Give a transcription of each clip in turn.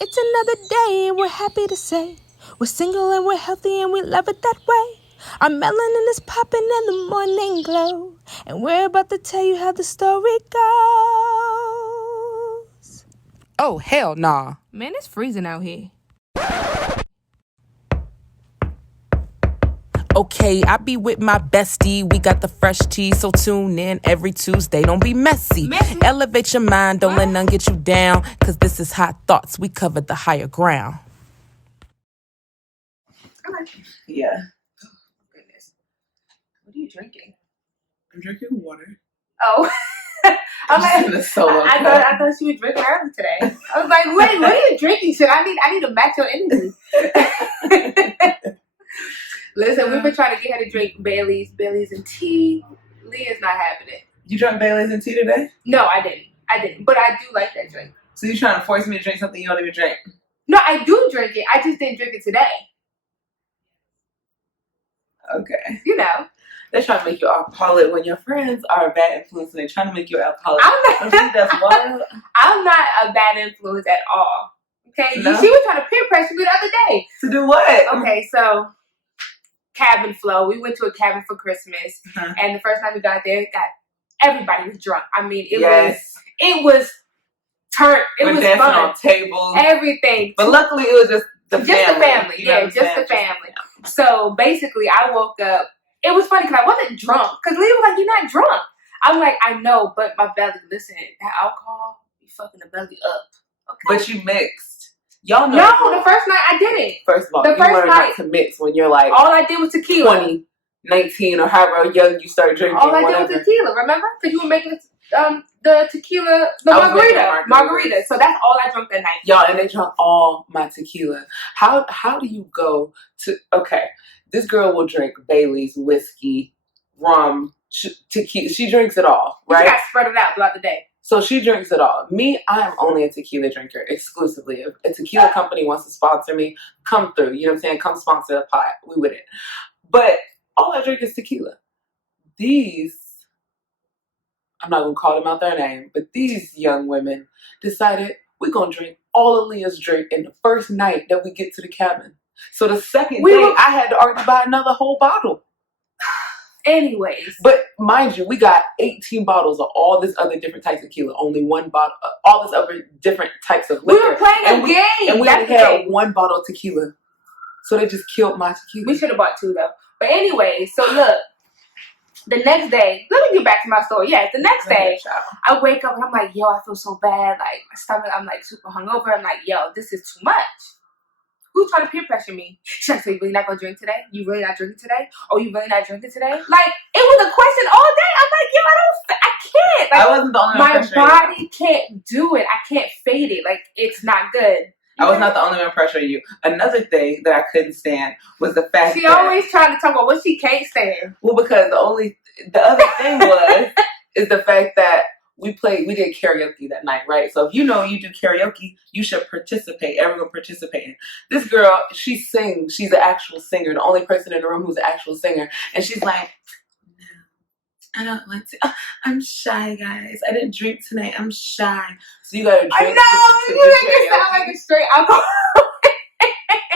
It's another day and we're happy to say we're single and we're healthy and we love it that way. Our melanin is popping in the morning glow, and we're about to tell you how the story goes. Oh, hell nah. Man, it's freezing out here. Okay, I be with my bestie. We got the fresh tea, so tune in every Tuesday. Don't be messy. Elevate your mind, don't let none get you down. Cause this is Hot Thoughts. We covered the higher ground. Yeah. Oh, goodness. What are you drinking? I'm drinking water. Oh. I thought she was drinking early today. I was like, wait, what are you drinking? Shit, I need to match your energy. Listen, we've been trying to get her to drink Bailey's and tea. Leah's not having it. You drank Bailey's and tea today? No, I didn't. But I do like that drink. So you're trying to force me to drink something you don't even drink? No, I do drink it. I just didn't drink it today. Okay. You know. They're trying to make you alcoholic when your friends are a bad influence and they're trying to make you alcoholic. I'm not, that's wild. I'm not a bad influence at all. Okay? No? She was trying to peer pressure me the other day. To do what? Okay, so cabin flow. We went to a cabin for Christmas, and the first time we got there, everybody was drunk. I mean, it was turned. It was dancing fun. On tables, everything. But luckily, it was just the family. Yeah, just the family. So basically, I woke up. It was funny because I wasn't drunk. Because Leah was like, "You're not drunk." I'm like, "I know, but my belly. Listen, that alcohol, you fucking the belly up." Okay. But you mixed. Y'all know. No, the first night I didn't. First of all, the you first learn night not to mix when you're like all I did was tequila. 20, 19, or however young you start drinking. All I did was tequila. Remember? Because you were making the tequila, the margarita. So that's all I drank that night. Y'all, and they drank all my tequila. How do you go to? Okay, this girl will drink Bailey's, whiskey, rum, tequila. She drinks it all, right? She got to spread it out throughout the day. So she drinks it all. Me, I am only a tequila drinker exclusively. If a tequila company wants to sponsor me, come through. You know what I'm saying? Come sponsor the pot. We with it. But all I drink is tequila. These, I'm not going to call them out their name, but these young women decided we're going to drink all of Leah's drink in the first night that we get to the cabin. So the second day, I had to already buy another whole bottle. Anyways. But mind you, we got 18 bottles of all this other different types of tequila. Only one bottle, all this other different types of liquor. We were playing a game. And we only had one bottle of tequila. So they just killed my tequila. We should have bought two though. But anyway, so look. The next day, let me get back to my story. Yeah, the next day, I wake up and I'm like, yo, I feel so bad. Like, my stomach, I'm like super hungover. I'm like, yo, this is too much. Who's trying to peer pressure me? Should I say, you really not going to drink today? You really not drinking today? Oh, you really not drinking today? Like, it was a question all day. I'm like, yo, I can't. Like, I wasn't the only one. My body can't do it. I can't fade it. Like, it's not good. I was not the only one pressuring you. Another thing that I couldn't stand was the fact she always trying to talk about what she can't stand. Well, because the other thing is the fact that we did karaoke that night, right? So if you know you do karaoke, you should participate. Everyone participating. This girl, she sings. She's an actual singer. The only person in the room who's an actual singer. And she's like, no, I don't like to. I'm shy, guys. I didn't drink tonight. I'm shy. So you gotta drink. I know. You make it sound like a straight alcohol.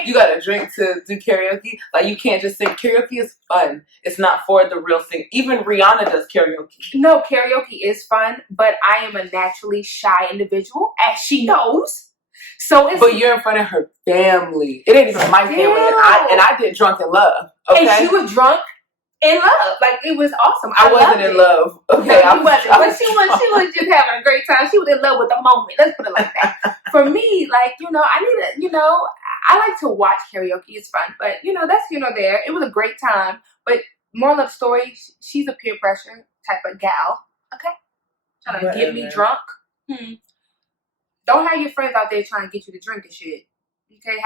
You gotta drink to do karaoke. Like, you can't just sing. Karaoke is fun. It's not for the real sing. Even Rihanna does karaoke. No, karaoke is fun, but I am a naturally shy individual, as she knows. So it's. But you're in front of her family. It ain't even my family, and I did drunk in love. Okay, and she was drunk in love. Like, it was awesome. I wasn't in love. Okay, no, I wasn't. But she was just having a great time. She was in love with the moment. Let's put it like that. For me, like, I like to watch karaoke. It's fun. But, that's there. It was a great time. But moral of the story, she's a peer pressure type of gal. Okay? Trying to get me drunk. Don't have your friends out there trying to get you to drink and shit. Okay?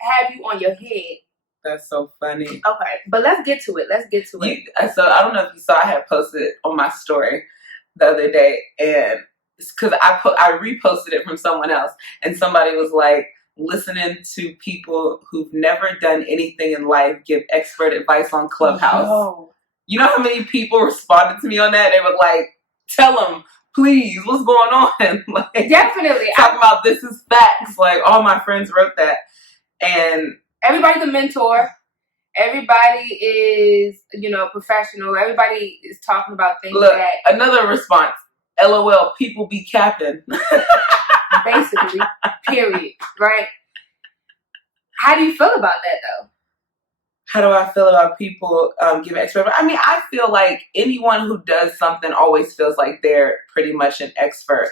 Have you on your head. That's so funny. Okay. But let's get to it. So I don't know if you saw, I had posted on my story the other day. And it's because I reposted it from someone else. And somebody was like, listening to people who've never done anything in life give expert advice on Clubhouse. Oh. You know how many people responded to me on that? They were like, tell them please, what's going on? Like, definitely. Talking about this is facts. Like, all my friends wrote that. And everybody's a mentor. Everybody is, professional. Everybody is talking about things that... Another response. LOL, people be capping. Basically. Period. Right? How do you feel about that, though? How do I feel about people giving expert? I mean, I feel like anyone who does something always feels like they're pretty much an expert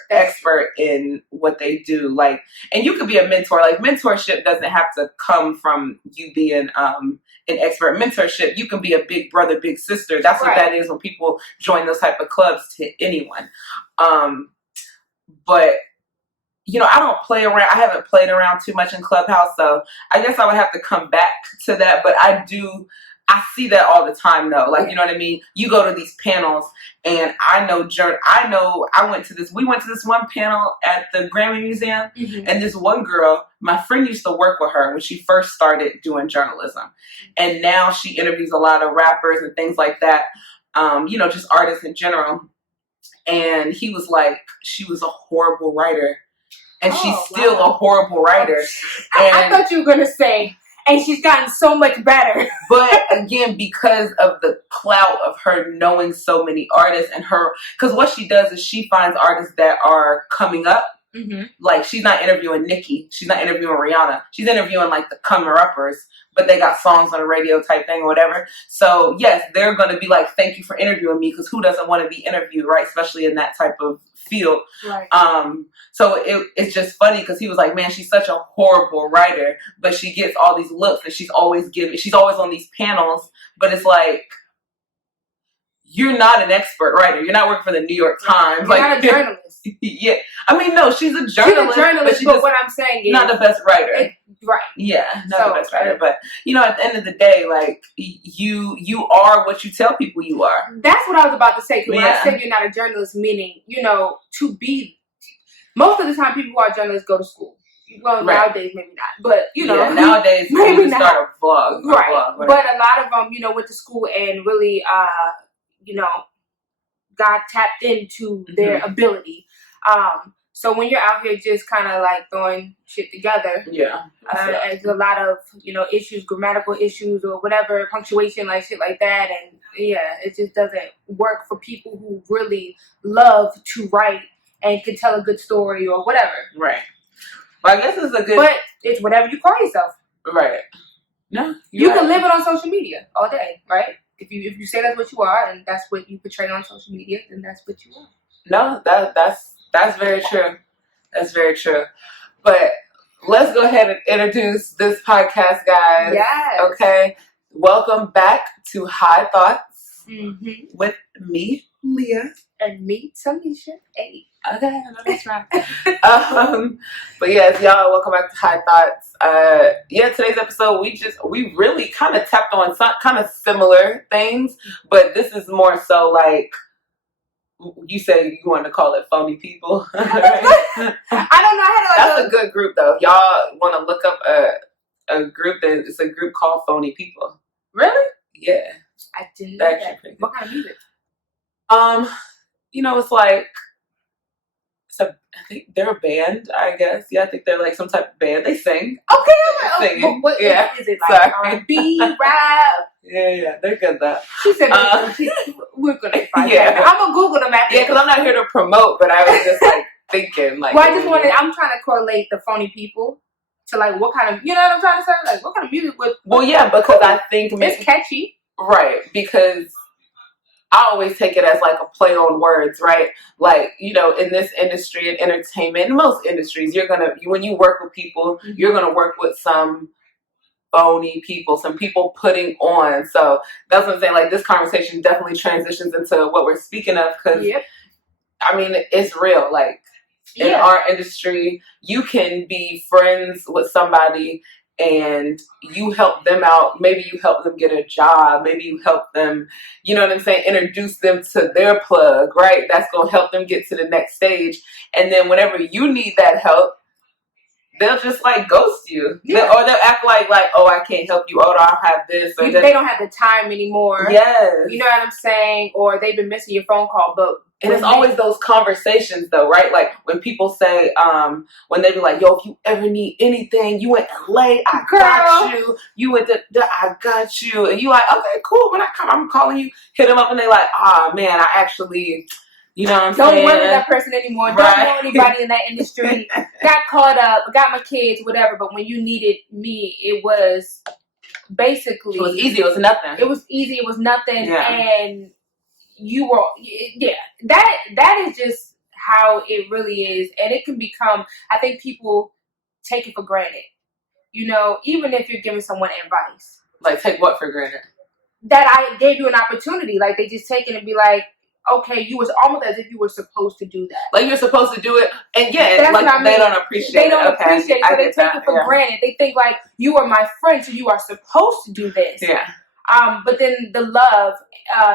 in what they do. Like, and you could be a mentor. Like, mentorship doesn't have to come from you being an expert. Mentorship, you can be a big brother, big sister. That's what that is when people join those type of clubs to anyone. But I don't play around. I haven't played around too much in Clubhouse, so I guess I would have to come back to that. But I see that all the time, though. Like, you know what I mean? You go to these panels, and we went to this one panel at the Grammy Museum, and this one girl, my friend used to work with her when she first started doing journalism. And now she interviews a lot of rappers and things like that, just artists in general. And he was like, she was a horrible writer. And she's still a horrible writer. I thought you were going to say, and she's gotten so much better. But again, because of the clout of her knowing so many artists and because what she does is she finds artists that are coming up. Like, she's not interviewing Nicki. She's not interviewing Rihanna. She's interviewing like the comer-uppers, but they got songs on the radio type thing or whatever. So yes, they're going to be like, thank you for interviewing me, because who doesn't want to be interviewed, right? Especially in that type of field. Right. So it's just funny because he was like, man, she's such a horrible writer, but she gets all these looks and she's always on these panels, but it's like, you're not an expert writer. You're not working for the New York Times. You're not a journalist. Yeah. I mean, no, she's a journalist. But what I'm saying is... not the best writer. Right. Yeah, not the best writer. But, at the end of the day, like, you are what you tell people you are. That's what I was about to say. When I said you're not a journalist, meaning, to be... Most of the time, people who are journalists go to school. Well, nowadays, maybe not. But, nowadays, maybe not. Start a vlog. Right. But a lot of them, went to school and really... God tapped into their ability. So when you're out here just kind of like throwing shit together, there's a lot of, issues, grammatical issues or whatever, punctuation, like shit like that. And it just doesn't work for people who really love to write and can tell a good story or whatever. Right. But I guess it's a good... But it's whatever you call yourself. Right. No. You can live it on social media all day, right? If you say that's what you are and that's what you portray on social media, then that's what you are. No, that's very true. That's very true. But let's go ahead and introduce this podcast, guys. Yes. Okay. Welcome back to High Thoughts with me, Leah. And me, Tamisha. Hey. Okay, I know that's right. But yes, y'all, welcome back to High Thoughts. Today's episode, we really kind of tapped on some kind of similar things, but this is more so like, you say you wanted to call it phony people. Right? I don't know how to... That's a good group, though. Y'all want to look up a group it's a group called Phony People. Really? Yeah. I didn't know that. What kind of music? It's like... I think they're a band, I guess. Yeah, I think they're like some type of band. They sing. Okay, singing. What is it? Like R&B, rap? Yeah, they're good though. She said we're gonna find that. I'm gonna Google them after. Yeah, because I'm not here to promote, but I was just like thinking, like. Well, I'm trying to correlate the phony people to like what kind of, you know what I'm trying to say? Like what kind of music would. Well, yeah, because I think it's catchy, right? Because I always take it as like a play on words, right? Like, in this industry and entertainment, in most industries, when you work with people, you're going to work with some phony people, some people putting on. So that's what I'm saying. Like, this conversation definitely transitions into what we're speaking of because, I mean, it's real. Like, in our industry, you can be friends with somebody and you help them out. Maybe you help them get a job. Maybe you help them, you know what I'm saying, introduce them to their plug, right? That's going to help them get to the next stage. And then whenever you need that help, they'll just like ghost you. Yeah. Or they'll act like, oh, I can't help you. Oh, I don't have this. Or they don't have the time anymore. Yes. You know what I'm saying? Or they've been missing your phone call. But And it's always those conversations, though, right? Like, when people say, when they be like, yo, if you ever need anything, you in LA, I got you. You went to, I got you. And you like, okay, cool. When I come, I'm calling you. Hit them up, and they like, man, I actually, you know what I'm saying? Don't work with that person anymore. Right. Don't know anybody in that industry. Got caught up, got my kids, whatever. But when you needed me, it was basically... It was easy. It was nothing. It was easy. It was nothing. Yeah. And... you were, that is just how it really is. And it can become, I think people take it for granted. You know, even if you're giving someone advice. Like, take what for granted? That I gave you an opportunity. Like, they just take it and be like, okay, you was almost as if you were supposed to do that. Like, you're supposed to do it. And yeah, like, I mean. They don't appreciate it. They don't appreciate it, so they take it for granted. They think, like, you are my friend, so you are supposed to do this. Yeah. But then the love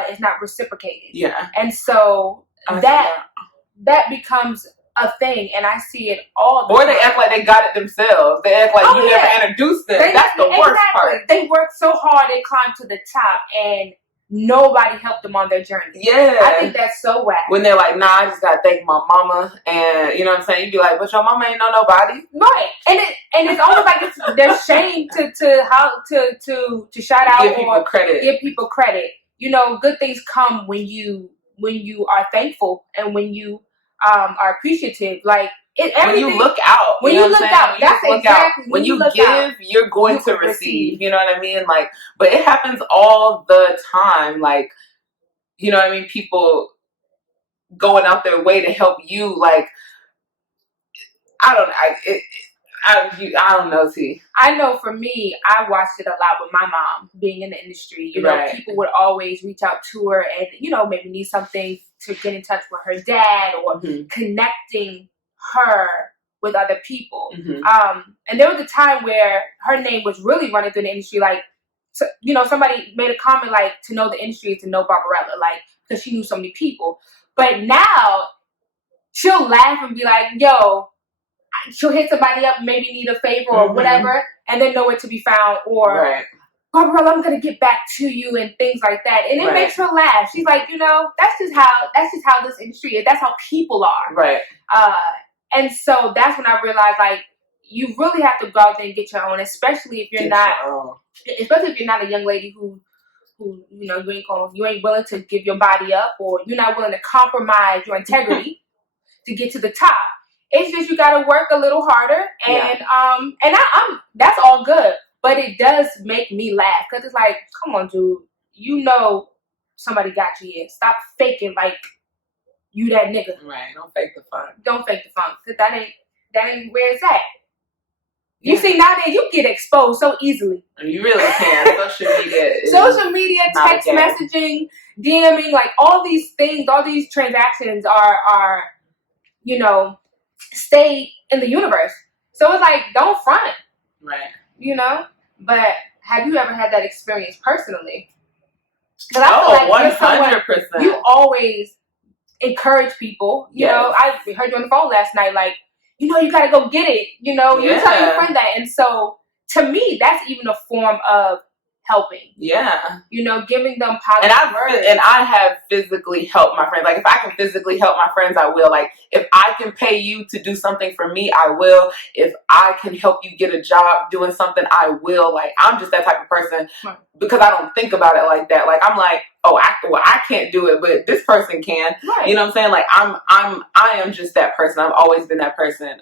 is not reciprocated. Yeah. And so that becomes a thing, and I see it all the time. Or they act like they got it themselves. They act like you never introduced them. That's the worst part. They worked so hard, they climbed to the top, and nobody helped them on their journey. Yeah. I think that's so whack. When they're like, nah, I just gotta thank my mama, and you know what I'm saying? You'd be like, but your mama ain't know nobody. Right. And it's almost like there's shame to shout out give people credit. Give people credit. You know, good things come when you are thankful and when you are appreciative. Like when you look out. When you look out, that's exactly. When you give, you're going to receive. You know what I mean? Like, but it happens all the time. Like, you know what I mean? People going out their way to help you. Like, I don't know. I don't know, T. I know for me, I watched it a lot with my mom being in the industry. You know, people would always reach out to her and, you know, maybe need something to get in touch with her dad or connecting her with other people. And there was a time where her name was really running through the industry. Like, so, you know, somebody made a comment like, to know the industry is to know Barbarella, like, because she knew so many people. But now she'll laugh and be like, yo, she'll hit somebody up, maybe need a favor or whatever, and then nowhere to be found. Or, Barbarella, I'm gonna get back to you and things like that. And it makes her laugh. She's like, you know, that's just how this industry is. That's how people are. Right. And so that's when I realized, like, you really have to go out there and get your own, especially if you're not a young lady who you know, you ain't willing to give your body up, or you're not willing to compromise your integrity to get to the top. It's just you got to work a little harder, and I'm that's all good, but it does make me laugh because it's like, come on, dude, you know somebody got you here. Stop faking like you that nigga. Right? Don't fake the fun. Don't fake the fun, because that ain't where it's at. You see, nowadays you get exposed so easily. You really can. Social media, text messaging, DMing, like all these things, all these transactions are you know, stay in the universe. So it's like, don't front. Right. You know? But have you ever had that experience personally? Because I feel like 100%. You always encourage people. You know, I heard you on the phone last night, like, you know, you got to go get it. You know, you're telling your friend that. And so, to me, that's even a form of helping. Yeah. You know, giving them positive words. And I have physically helped my friends. Like, if I can physically help my friends, I will. Like, if I can pay you to do something for me, I will. If I can help you get a job doing something, I will. Like, I'm just that type of person because I don't think about it like that. Like, I'm like, oh, I can't do it, but this person can. Right. You know what I'm saying? Like, I am just that person. I've always been that person.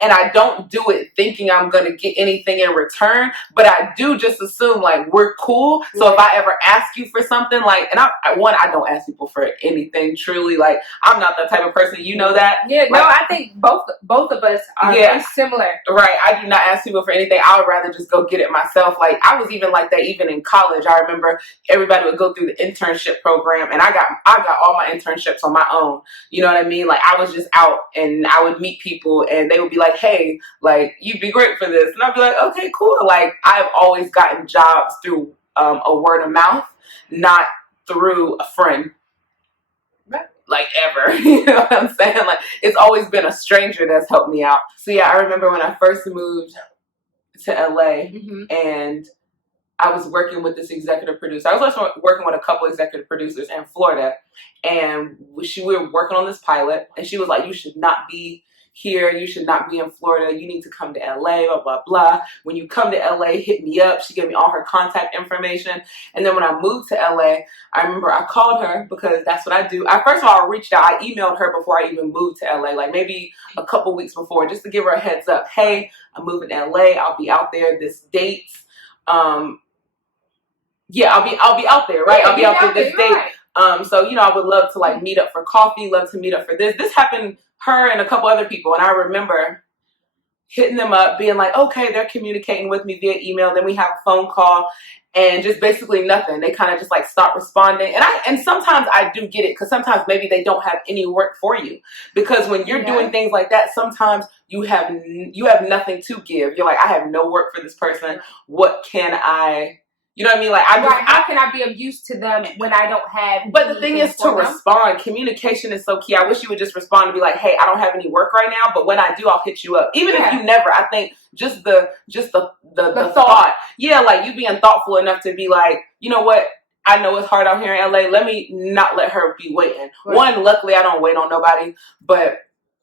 And I don't do it thinking I'm going to get anything in return, but I do just assume, like, we're cool. So if I ever ask you for something, like, and I don't ask people for anything, truly. Like, I'm not that type of person. You know that? Yeah, like, no, I think both of us are very similar. Right. I do not ask people for anything. I would rather just go get it myself. Like, I was even like that even in college. I remember everybody would go through the internship program, and I got all my internships on my own. You know what I mean? Like, I was just out, and I would meet people, and they would be like, hey, like, you'd be great for this. And I'd be like, okay, cool. Like, I've always gotten jobs through a word of mouth, not through a friend. Like, ever. You know what I'm saying? Like, it's always been a stranger that's helped me out. So, yeah, I remember when I first moved to LA, and I was working with this executive producer. I was also working with a couple executive producers in Florida, and we were working on this pilot, and she was like, you should not be here. You should not be in Florida. You need to come to LA, blah, blah, blah. When you come to LA, hit me up. She gave me all her contact information. And then when I moved to LA, I remember I called her because that's what I do. First of all, I reached out. I emailed her before I even moved to LA, like maybe a couple weeks before, just to give her a heads up. Hey, I'm moving to LA. I'll be out there this date. Yeah, I'll be out there, right? I'll be out there this date. Right. So, I would love to like meet up for coffee, love to meet up for this. This happened, her and a couple other people. And I remember hitting them up, being like, okay, they're communicating with me via email. Then we have a phone call and just basically nothing. They kind of just like stop responding. And sometimes I do get it because sometimes maybe they don't have any work for you. Because when you're doing things like that, sometimes you have nothing to give. You're like, I have no work for this person. What can I... You know what I mean? Like, how can I be of use to them when I don't have... But the thing is to respond. Communication is so key. I wish you would just respond and be like, hey, I don't have any work right now, but when I do, I'll hit you up. Even if you never, I think just the thought. Yeah, like you being thoughtful enough to be like, you know what? I know it's hard out here in LA. Let me not let her be waiting. Right. One, luckily I don't wait on nobody, but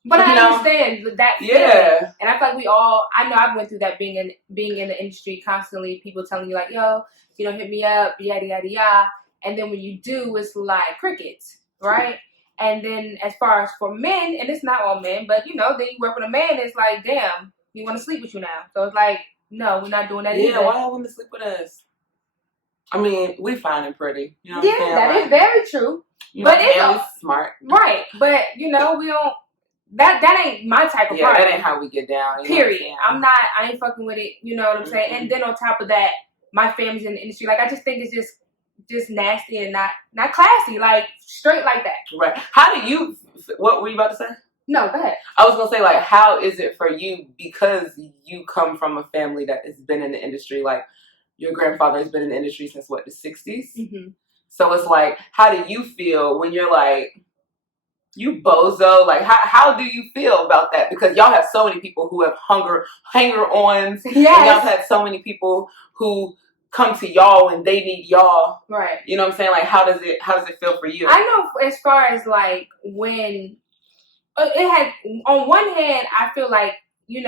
I understand that feeling. Yeah. And I feel like we all, I know I've went through that being in the industry constantly, people telling you like, yo, hit me up, yada, yada, yada. And then when you do, it's like crickets, right? And then as far as for men, and it's not all men, but then you work with a man, it's like, damn, we want to sleep with you now. So it's like, no, we're not doing that either. Yeah, why y'all want to sleep with us? I mean, we fine and pretty. You know what I'm saying? That is very true. But it's smart. Right. But, we don't... That ain't my type of party. That ain't how we get down. Period. I ain't fucking with it. You know what I'm saying? And then on top of that, my family's in the industry. Like, I just think it's just nasty and not classy. Like, straight like that. Right. How do you... What were you about to say? No, go ahead. I was going to say, like, how is it for you, because you come from a family that has been in the industry, like, your grandfather has been in the industry since, what, the 60s? Mm-hmm. So it's like, how do you feel when you're like... You bozo, like how do you feel about that? Because y'all have so many people who have hanger-ons. Yes. And y'all have had so many people who come to y'all and they need y'all. Right. You know what I'm saying? Like how does it feel for you? I know as far as like when it had, on one hand, I feel like, I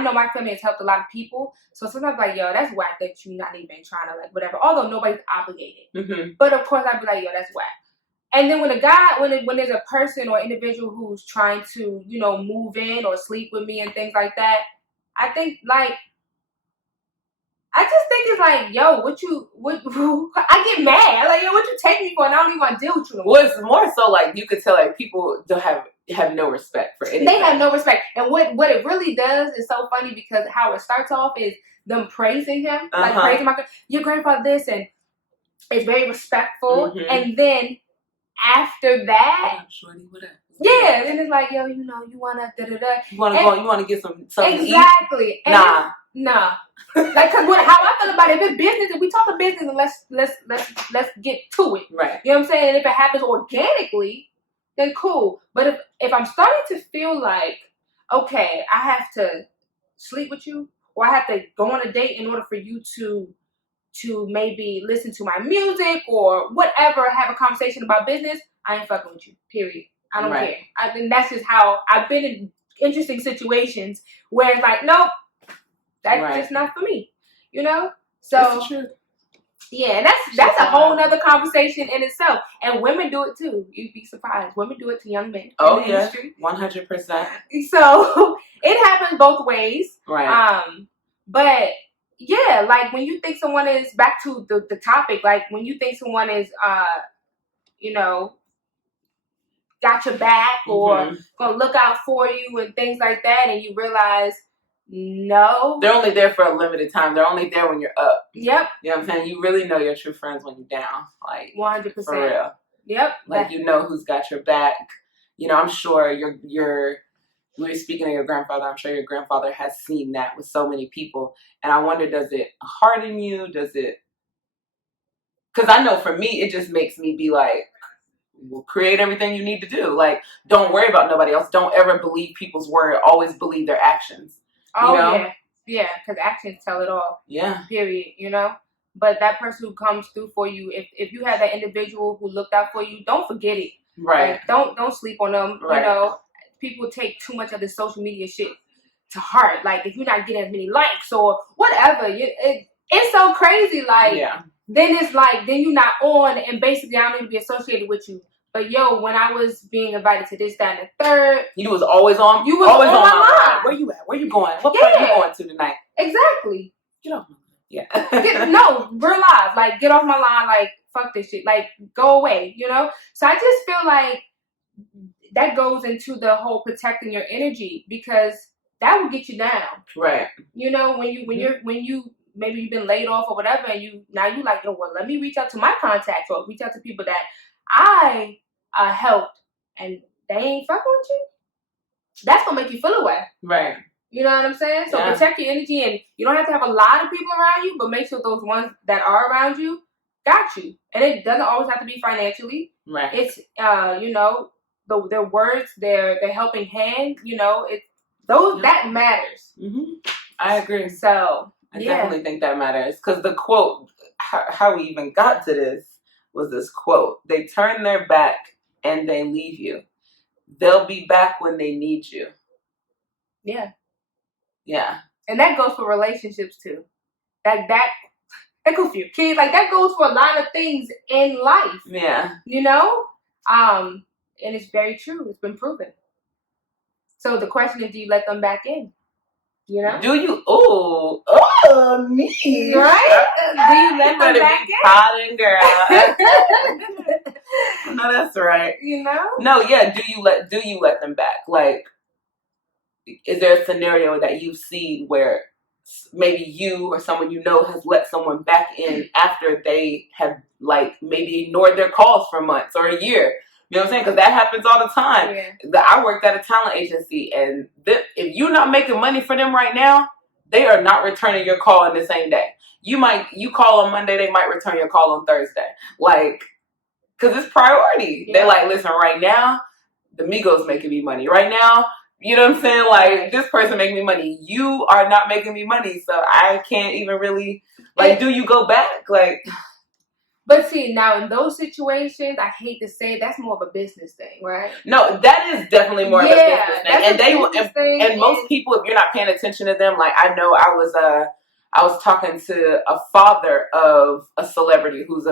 know my family has helped a lot of people. So sometimes like, yo, that's whack that you're not even trying to like whatever. Although nobody's obligated. Mm-hmm. But of course I'd be like, yo, that's whack. And then when there's a person or individual who's trying to, move in or sleep with me and things like that, I think like, I just think it's like, yo, I get mad. Like, yo, what you take me for? And I don't even want to deal with you. Well, it's more so like you could tell like people don't have no respect for anything. They have no respect. And what it really does is so funny because how it starts off is them praising him, like praising your grandfather this, and it's very respectful. Mm-hmm. And then after that, shorty, whatever. Yeah, then it's like, yo, you wanna da-da-da. You wanna get something exactly. to eat? Nah. Like, cause how I feel about it, if it's business, if we talk about business, then let's get to it. Right. You know what I'm saying? And if it happens organically, then cool. But if I'm starting to feel like, okay, I have to sleep with you, or I have to go on a date in order for you to maybe listen to my music or whatever, have a conversation about business, I ain't fucking with you. Period. I don't care. I think that's just how I've been in interesting situations where it's like, nope, that's just not for me. So that's the truth. Yeah, and that's a whole nother conversation in itself. And women do it too. You'd be surprised. Women do it to young men. Oh, in the industry. 100%. So it happens both ways. Right. But yeah, like when you think someone is, back to the topic, like when you think someone is, got your back or gonna look out for you and things like that, and you realize, no. They're only there for a limited time. They're only there when you're up. Yep. You know what I'm saying? You really know your true friends when you're down. Like, 100%. For real. Yep. Like, you know who's got your back. I'm sure we were speaking of your grandfather. I'm sure your grandfather has seen that with so many people. And I wonder, does it harden you? Does it... Because I know for me, it just makes me be like, well, create everything you need to do. Like, don't worry about nobody else. Don't ever believe people's word. Always believe their actions. Oh, yeah. Yeah, because actions tell it all. Yeah. Period, you know? But that person who comes through for you, if you have that individual who looked out for you, don't forget it. Right. Like, don't sleep on them. Right. You know, people take too much of the social media shit to heart. Like, if you're not getting as many likes or whatever, it's so crazy. Like, then it's like, then you're not on, and basically I don't need to be associated with you. But yo, when I was being invited to this, that, and the third, you was always on. You was always on my mind. Where you at? Where you going? What part you going to tonight? Exactly. Get off my line. Yeah. No, real life. Like, get off my line. Like, fuck this shit. Like, go away. You know. So I just feel like that goes into the whole protecting your energy, because that will get you down. Right. You know, when you maybe you've been laid off or whatever, and you like, oh well, let me reach out to my contacts or reach out to people that I helped, and they ain't fucking with you. That's gonna make you feel away. Right. You know what I'm saying? So protect your energy, and you don't have to have a lot of people around you, but make sure those ones that are around you got you. And it doesn't always have to be financially. Right. It's you know, their words, their helping hand, you know, that matters. Mm-hmm. I agree. So I definitely think that matters, because the quote, how we even got to this, was this quote: "They turn their back and they leave you. They'll be back when they need you." Yeah. Yeah. And that goes for relationships too. That goes for your kids. Like, that goes for a lot of things in life. Yeah. You know? And it's very true. It's been proven. So the question is, do you let them back in? You know? Do you? Oh, me. Right? Do you let them back in? Calling, girl. No, that's right. You know? No, yeah. Do you let them back? Like, is there a scenario that you've seen where maybe you or someone you know has let someone back in after they have, like, maybe ignored their calls for months or a year? You know what I'm saying? Because that happens all the time. Yeah. I worked at a talent agency, and if you're not making money for them right now, they are not returning your call in the same day. You call on Monday, they might return your call on Thursday. Like, because it's priority. Yeah. They're like, listen, right now, the Migos making me money. Right now, you know what I'm saying? Like, this person making me money. You are not making me money, so I can't even really, like, do you go back? Like... But see, now in those situations, I hate to say it, that's more of a business thing, right? No, that is definitely more of a business thing. And most people, if you're not paying attention to them, like, I know I was talking to a father of a celebrity who's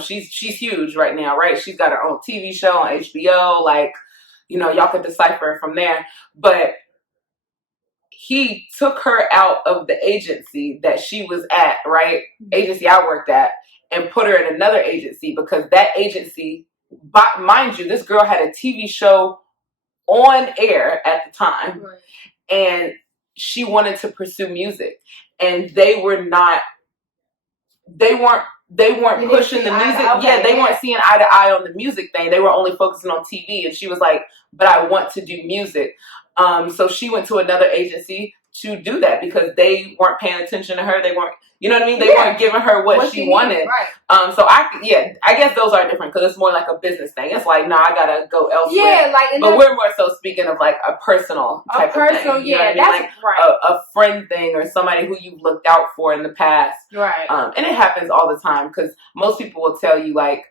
she's huge right now, right? She's got her own TV show on HBO, like, y'all could decipher from there. But he took her out of the agency that she was at, right? Agency I worked at, and put her in another agency, because that agency, mind you, this girl had a TV show on air at the time, right, and she wanted to pursue music, and they weren't pushing the music. They weren't seeing eye to eye on the music thing. They were only focusing on TV, and she was like, but I want to do music. So she went to another agency to do that, because they weren't paying attention to her. They weren't, you know what I mean? They weren't giving her what she wanted. Right. So I guess those are different, because it's more like a business thing. It's like, I gotta go elsewhere. Yeah, but we're more so speaking of like a personal type of thing. You know what I mean? That's like right. A friend thing, or somebody who you've looked out for in the past. Right. And it happens all the time, because most people will tell you, like,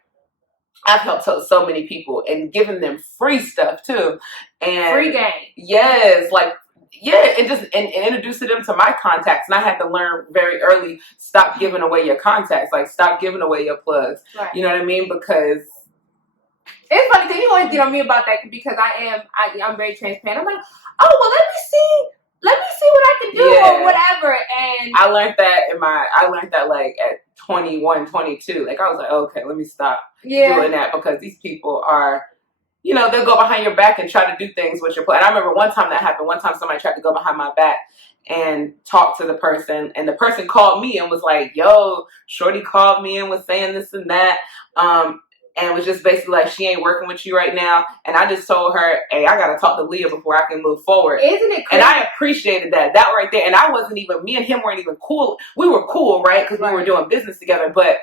I've helped so many people and given them free stuff too. And free game. Yes, like, yeah, and introducing them to my contacts. And I had to learn very early, stop giving away your contacts. Like, stop giving away your plugs. Right. You know what I mean? Because it's funny, because you always get on me about that, because I'm very transparent. I'm like, oh, well, let me see what I can do, or whatever. And I learned that like at 21, 22. Like, I was like, okay, let me stop doing that, because these people are, they'll go behind your back and try to do things with your plan. And I remember one time that happened. One time somebody tried to go behind my back and talk to the person, and the person called me and was like, yo, shorty called me and was saying this and that. And was just basically like, she ain't working with you right now. And I just told her, hey, I got to talk to Leah before I can move forward. Isn't it crazy? And I appreciated that right there. And I wasn't even, me and him weren't even cool. We were cool, right? Because we were doing business together, but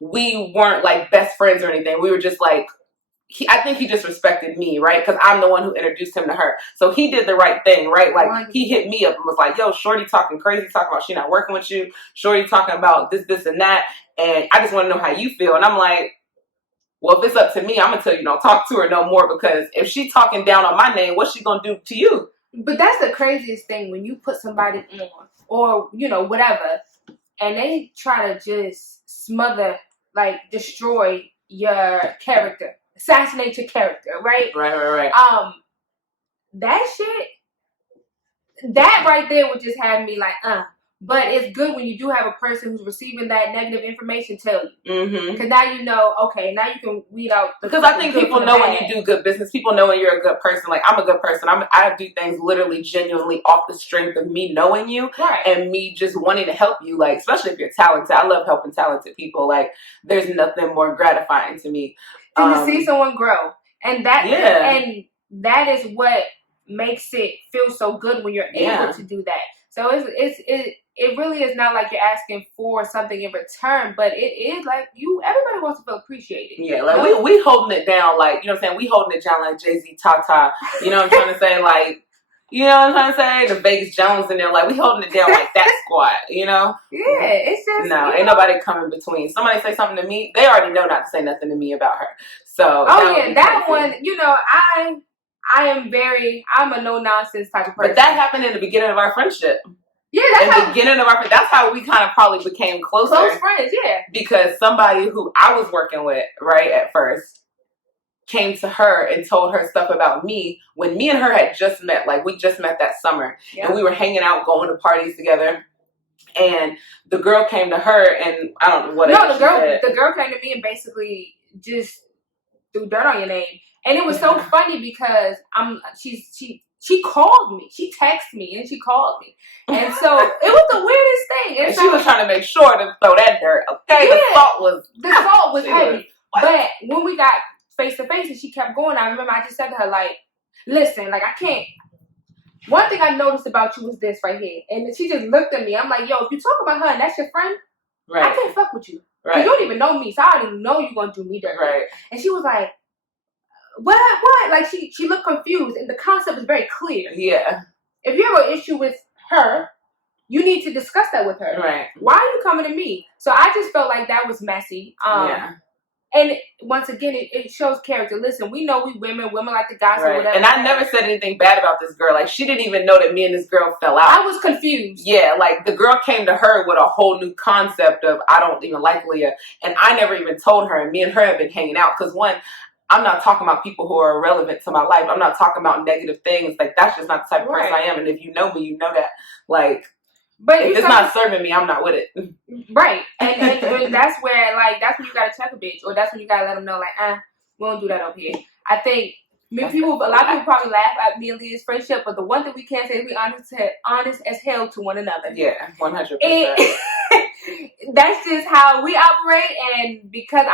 we weren't like best friends or anything. We were just like I think he disrespected me, right? Because I'm the one who introduced him to her. So he did the right thing, right? Like, he hit me up and was like, yo, Shorty talking crazy, talking about she not working with you. Shorty talking about this, and that. And I just want to know how you feel. And I'm like, well, if it's up to me, I'm going to tell you, don't talk to her no more, because if she talking down on my name, what's she going to do to you? But that's the craziest thing, when you put somebody on, or, whatever, and they try to just smother, like, destroy your character, assassinate your character, right? Right. That shit, that right there would just have me like, But it's good when you do have a person who's receiving that negative information tell you. Mm-hmm. Because now you know, okay, now you can weed out. Because I think people know when you do good business. People know when you're a good person. Like, I'm a good person. I do things literally, genuinely off the strength of me knowing you, right, and me just wanting to help you. Like, especially if you're talented. I love helping talented people. Like, there's nothing more gratifying to me. To see someone grow. And that is what makes it feel so good when you're able to do that. So it really is not like you're asking for something in return, but it is like everybody wants to feel appreciated. Yeah, like we holding it down, like, you know what I'm saying? We holding it down like Jay-Z, Tata, you know what I'm trying to say? Like, you know what I'm trying to say? The Vegas Jones in there, like, we holding it down like that squad, you know? Yeah, it's just... No, ain't nobody coming between. Somebody say something to me, they already know not to say nothing to me about her. So... Oh, yeah, that one, I'm a no-nonsense type of person. But that happened in the beginning of our friendship. Yeah, that's how we kind of probably became closer. Close friends, yeah. Because somebody who I was working with, right, at first, came to her and told her stuff about me when me and her had just met. Like, we just met that summer. Yeah. And we were hanging out, going to parties together. And the girl came to her and I don't know what the girl came to me and basically just threw dirt on your name. And it was so funny because she called me. She texted me and she called me. And so it was the weirdest thing. And so, she was trying to make sure to throw that dirt. Okay, yeah, the salt was heavy. But when we got face to face and she kept going, I remember I just said to her, like, listen, like, I can't. One thing I noticed about you was this right here. And she just looked at me. I'm like, yo, if you talk about her and that's your friend, right, I can't fuck with you. Right. You don't even know me, so I already know you're going to do me dirty. Right. And she was like, what? Like, she looked confused, and the concept is very clear. Yeah. If you have an issue with her, you need to discuss that with her. Right. Why are you coming to me? So I just felt like that was messy. Yeah. And once again, it shows character. Listen, we know we women like to gossip or whatever. And I never said anything bad about this girl. Like, she didn't even know that me and this girl fell out. I was confused. Yeah, like, the girl came to her with a whole new concept of, I don't even like Leah. And I never even told her. And me and her have been hanging out. Because, one, I'm not talking about people who are irrelevant to my life. I'm not talking about negative things. Like, that's just not the type of person I am. And if you know me, you know that. Like... But if it's not serving me, I'm not with it. Right. And that's where, like, that's when you gotta check a bitch. Or that's when you gotta let them know, like, we don't do that over here. I think a lot of people probably laugh at me and Leah's friendship, but the one thing we can say is we honest as hell to one another. Yeah, 100%. That's just how we operate, and because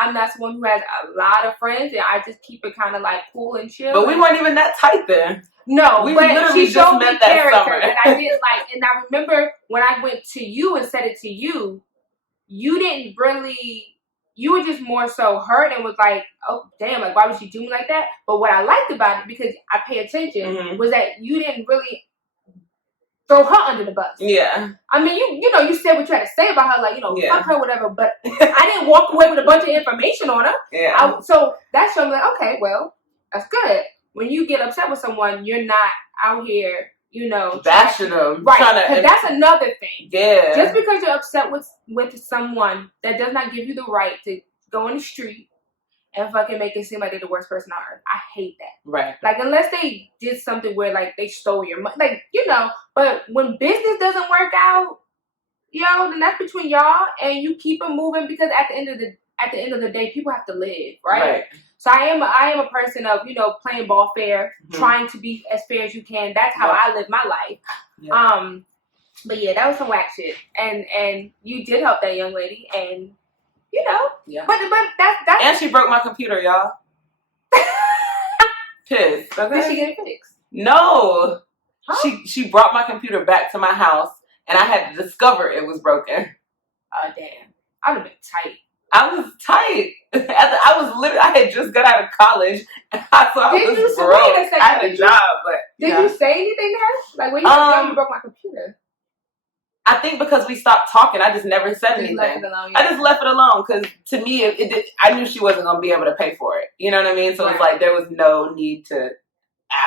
I'm not someone who has a lot of friends, and I just keep it kind of like cool and chill. But we weren't even that tight then. No, we but she showed me character that I didn't like. And I remember when I went to you and said it to you, you didn't really. You were just more so hurt and was like, oh, damn, like, why would she do me like that? But what I liked about it, because I pay attention, was that you didn't really throw her under the bus. Yeah. I mean, you said what you had to say about her, like, fuck her, whatever, but I didn't walk away with a bunch of information on her. Yeah. So that showed me, like, okay, well, that's good. When you get upset with someone, you're not out here, bashing them. Right. Because that's another thing. Yeah. Just because you're upset with someone, that does not give you the right to go in the street and fucking make it seem like they're the worst person on earth. I hate that. Right. Like, unless they did something where, like, they stole your money. Like, but when business doesn't work out, then that's between y'all, and you keep it moving, because at the end of the day, people have to live, right? So I am a person of, playing ball fair, trying to be as fair as you can. That's how I live my life. Yeah. But yeah, that was some whack shit. And you did help that young lady, and yeah. But that's and she broke my computer, y'all. Pissed. Okay? Did she get it fixed? No. Huh? She brought my computer back to my house, and I had to discover it was broken. Oh damn. I'd have been tight. I was tight. I had just got out of college. So I Did was you broke. wait a second, I had a job, but did you say anything to her? Like when you said, you broke my computer. I think because we stopped talking, I just never said anything. Left it alone, I just left it alone because to me, I knew she wasn't going to be able to pay for it. You know what I mean? So it's like there was no need to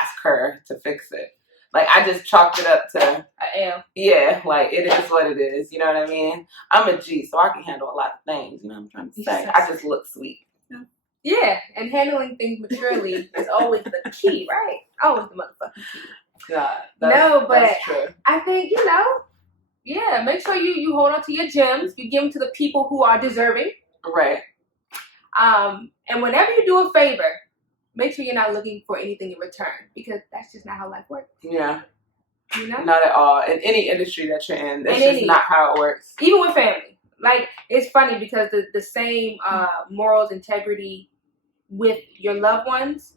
ask her to fix it. Like I just chalked it up to yeah, like it is what it is. You know what I mean? I'm a G, so I can handle a lot of things. You know what I'm trying to say? I just look sweet. Yeah, and handling things maturely is always the key, right? Always the motherfucking key. God, that's true. I think yeah. Make sure you hold on to your gems. You give them to the people who are deserving. Right. And whenever you do a favor, make sure you're not looking for anything in return because that's just not how life works. Yeah. You know? Not at all. In any industry that you're in, that's just not how it works. Even with family. Like, it's funny because the same morals, integrity with your loved ones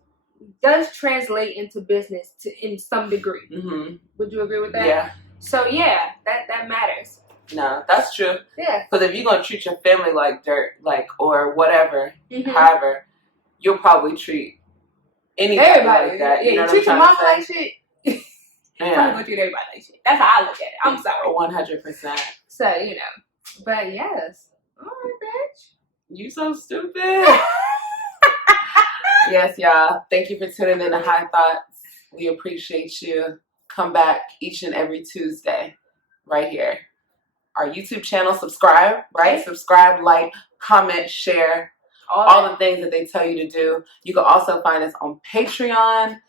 does translate into business in some degree. Mm-hmm. Would you agree with that? Yeah. So, yeah, that matters. No, that's true. Yeah. Because if you're going to treat your family like dirt, or whatever, however, you'll probably treat anybody like that. Yeah, you know treat your mama like shit. Yeah. Probably gonna treat everybody like shit. That's how I look at it. I'm sorry. 100%. So, but yes. All right, bitch. You so stupid. Yes, y'all. Thank you for tuning in to High Thoughts. We appreciate you. Come back each and every Tuesday right here. Our YouTube channel, subscribe, right? Okay. Subscribe, like, comment, share. All the things that they tell you to do. You can also find us on Patreon.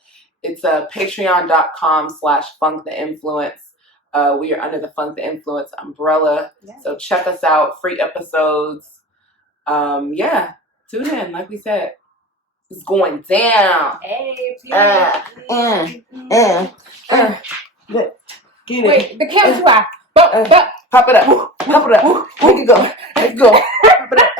It's patreon.com/Funk the Influence. We are under the Funk the Influence umbrella. Yeah. So check us out. Free episodes. Yeah. Tune in, like we said. It's going down. Hey, Get it. Wait, the camera's too high. Pop it up. Pop it up. Make it go. Let's go. Pop it up.